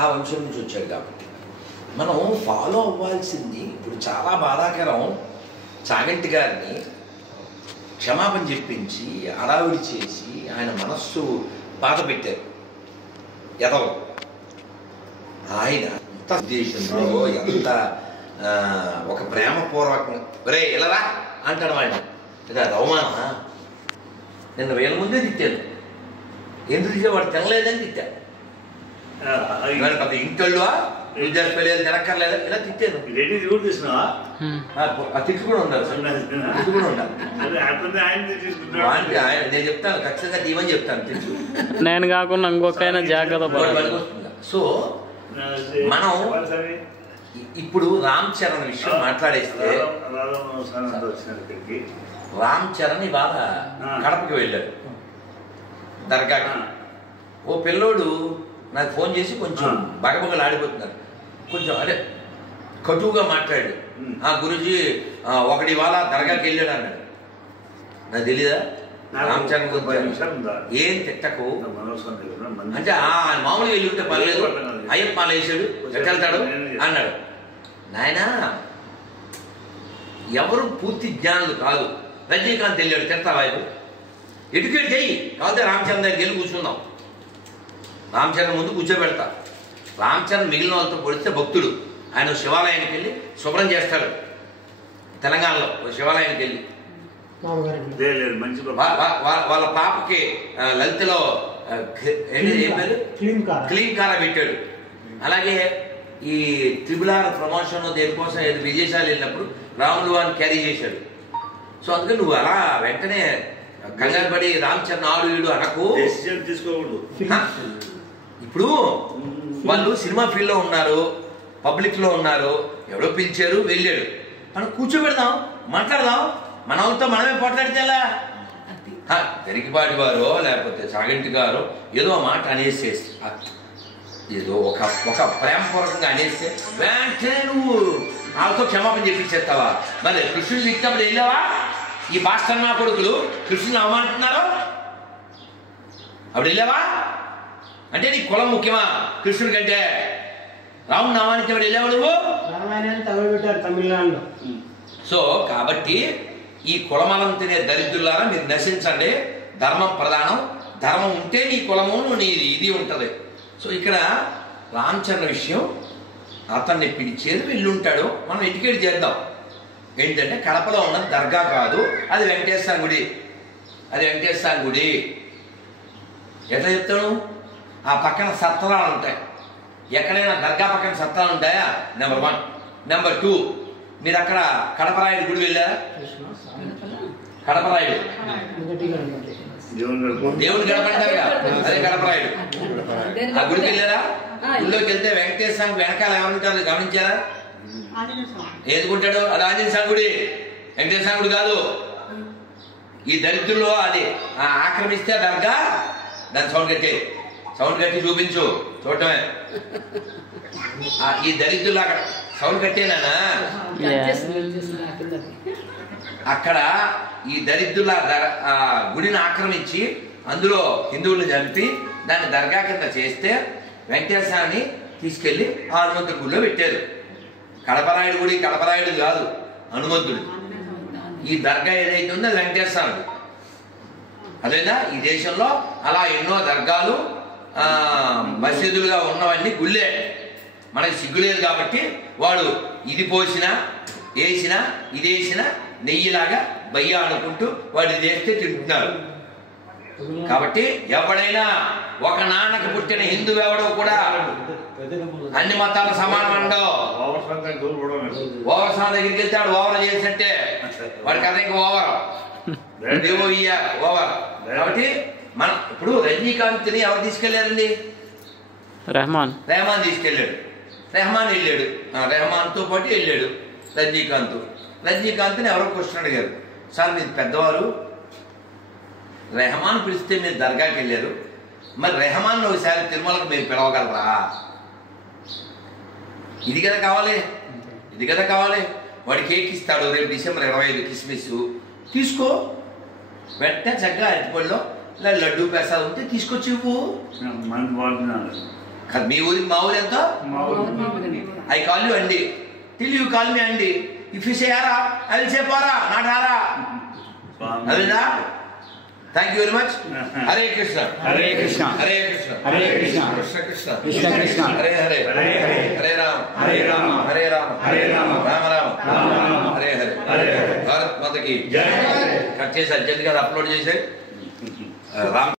ఆ వంశం నుంచి వచ్చాడు కాబట్టి మనం ఫాలో అవ్వాల్సింది ఇప్పుడు చాలా బాధాకరం. చాగంటి గారిని క్షమాపణ చెప్పించి అడావిడి చేసి ఆయన మనస్సు బాధ పెట్టారు ఎదవరు. ఆయన ఎంత దేశంలో ఎంత ఒక ప్రేమపూర్వకం రే ఇలారా అంటాడు వాడిని. ఇది అది అవమానమా? నిన్న వేల ముందే తిట్టాను. ఎందుకు తిట్టే వాడు తినలేదని తిట్టాను. పెద్ద ఇంటోళ్ళువా విద్యార్థులు తినక్కర్లేదా ఇలా తిట్టాను. తిట్టు కూడా ఉండాలి సార్, తిట్టు కూడా ఉండాలి. నేను చెప్తాను ఖచ్చితంగా తీయమని చెప్తాను. తిట్టు నేను కాకుండా ఇంకొకైనా జాగ్రత్త. సో మనం ఇప్పుడు రామ్ చరణ్ విషయం మాట్లాడేస్తే, రామ్ చరణ్ ఇవాళ కడపకి వెళ్ళాడు దర్గాకి. ఓ పిల్లోడు నాకు ఫోన్ చేసి కొంచెం బగబగలు ఆడిపోతున్నారు, కొంచెం అదే కటువుగా మాట్లాడు. గురూజీ ఒకటి ఇవాళ దర్గాకి వెళ్ళాడు అన్నాడు. నాకు తెలీదా రామ్ చరణ్ గురించి? ఏం తిట్టకు అంటే మామూలుగా వెళ్ళి ఉంటే పర్లేదు, అయ్యప్ప మాల వేసాడు ఎక్కడెళ్తాడు అన్నాడు. నాయన ఎవరు పూర్తి జ్ఞానులు కాదు. రజనీకాంత్ వెళ్ళాడు తిడతావా? ఎడ్యుకేట్ చెయ్యి కాకపోతే రామ్ చరణ్ దగ్గరికి వెళ్ళి కూర్చుందాం. రామ్ చరణ్ ముందు కూర్చోబెడతా. రామ్ చరణ్ మిగిలిన వాళ్ళతో పొడిస్తే భక్తుడు. ఆయన శివాలయానికి వెళ్ళి శుభ్రం చేస్తాడు. తెలంగాణలో శివాలయానికి వెళ్ళి వాళ్ళ పాపకి లలితలో ఏం పేరు క్లీన్ కారా పెట్టాడు. అలాగే ఈ ట్రిబుల్ ప్రమోషన్ దేనికోసం ఏదో విదేశాలు వెళ్ళినప్పుడు రాములు వారిని క్యారీ చేశాడు. సో అందుకని నువ్వు అలా వెంటనే కంగారు పడి రామ్ చరణ్ ఆడు వీడు అనకు. తీసుకోకూడదు. ఇప్పుడు వాళ్ళు సినిమా ఫీల్డ్లో ఉన్నారు, పబ్లిక్లో ఉన్నారు, ఎవడో పిలిచారు వెళ్ళాడు. మనం కూర్చోబెడదాం, మాట్లాడదాం. మన వాళ్ళతో మనమే పోట్లాడితేలా? పెరిగిపాటి వారో లేకపోతే చాగంటి గారో ఏదో మాట అనేసేసి ఏదో ఒక ప్రేమపూర్వకంగా అనేస్తే వెంటనే నువ్వు వాళ్ళతో క్షమాపణ చెప్పించేస్తావా? మరి కృష్ణుడు తిట్టినప్పుడు వెళ్ళావా? ఈ భాస్కర్ నా కొడుకులు కృష్ణుని అవమానిస్తున్నారు, అప్పుడు వెళ్ళావా? అంటే నీ కులం ముఖ్యమా కృష్ణుడి కంటే? రాముని అవమానించినప్పుడు వెళ్ళావా నువ్వు? తమిళనాడులో. సో కాబట్టి ఈ కులమలం తినే దరిద్రులారా మీరు నశించండి. ధర్మం ప్రధానం. ధర్మం ఉంటే నీ కులము నీ ఇది ఉంటుంది. సో ఇక్కడ రామ్ చరణ్ విషయం అతన్ని పిలిచేది వెళ్ళుంటాడు. మనం ఎడ్యుకేట్ చేద్దాం. ఏంటంటే కడపలో ఉన్న దర్గా కాదు, అది వెంకటేశ్వర గుడి. అది వెంకటేశ్వర గుడి. ఎట్లా చెప్తాను? ఆ పక్కన సత్రాలు ఉంటాయి. ఎక్కడైనా దర్గా పక్కన సత్రాలు ఉంటాయా? నెంబర్ 1. నెంబర్ 2, మీరు అక్కడ కడపరాయుడు గుడి వెళ్ళారా? కడపరాయుడు దేవుని గడపంటారుగా, అదే కడపరాయుడు. ఆ గుడికి వెళ్ళారా? గుడిలోకి వెళ్తే వెంకటేశ్వర వెనకాల ఎవరుంటారు గమనించారా? ఏదుకుంటాడు? అది ఆంజనేయ స్వామి గుడి, వెంకటేశ్వర గుడి కాదు. ఈ దరిద్రుల్లో అది ఆక్రమిస్తే దర్గా, దాని సౌండ్ కట్టి చూపించు, చూడటమే. ఈ దరిద్రులు అక్కడ సౌండ్ కట్టేనా? అక్కడ ఈ దరిద్రుల గుడిని ఆక్రమించి అందులో హిందువులను చంపి దాన్ని దర్గా కింద చేస్తే వెంకటేశ్వరాన్ని తీసుకెళ్లి ఆ హనుమంతుడి గుడిలో పెట్టారు. కడపరాయుడు గుడి కడపరాయుడు కాదు, హనుమంతుడు. ఈ దర్గా ఏదైతే ఉందో వెంకటేశ్వరుడు. అదేనా ఈ దేశంలో అలా ఎన్నో దర్గాలు మసీదులుగా ఉన్నవన్నీ గుళ్ళే. మనకి సిగ్గులేదు కాబట్టి వాడు ఇది పోసినా వేసినా ఇదేసినా నెయ్యిలాగా బయ్య అనుకుంటూ వాడు ఇది వేస్తే తింటున్నారు. కాబట్టి ఎవడైనా ఒక నాన్నకు పుట్టిన హిందూ ఎవడో కూడా అన్ని మతాలు సమానం ఉండవు. ఓవర్ సార్ దగ్గరికి వెళ్తే వాడు ఓవర్ చేసినట్టే, వాడికి అదే ఓవర్ ఓవర్. కాబట్టి మనం ఇప్పుడు రజనీకాంత్ని ఎవరు తీసుకెళ్లారండి? రెహమాన్ తీసుకెళ్ళాడు. రెహమాన్ వెళ్ళాడు, రెహమాన్తో పాటు వెళ్ళాడు రజనీకాంత్ని ఎవరో క్వశ్చన్ అడిగారు, సార్ మీరు పెద్దవారు, రెహమాన్ పిలిస్తే మీరు దర్గాకి వెళ్ళారు, మరి రెహమాన్ ఒకసారి తిరుమలకు మీరు పిలవగలరా? ఇది కదా కావాలి. వాడి కేక్ ఇస్తాడు రేపు డిసెంబర్ 25 కిస్మిస్ తీసుకో, వెంటనే చక్కగా అరటిపళ్ళలో లడ్డూ ప్రసాదం ఉంటే తీసుకొచ్చి ఇవ్వు. మీ ఊరికి మా ఊరు ఎంత? ఐ కాల్ యూ అండి, టిల్ యూ కాల్ మీ అండి. If you say aura, I will say పోరా, నాట్ ఆరా. అదేనా? Thank you very much. Hare Krishna Hare Krishna Hare Krishna Hare Krishna Krishna Krishna Krishna Krishna Hare Hare Hare Hare Hare Rama Hare Rama Hare Rama Hare Rama Rama Rama Rama Rama Hare Hare Hare Hare. Bharat మాతకి జై. కట్ చేసి అర్జెంట్ గా అప్లోడ్ చేశారు. రామ్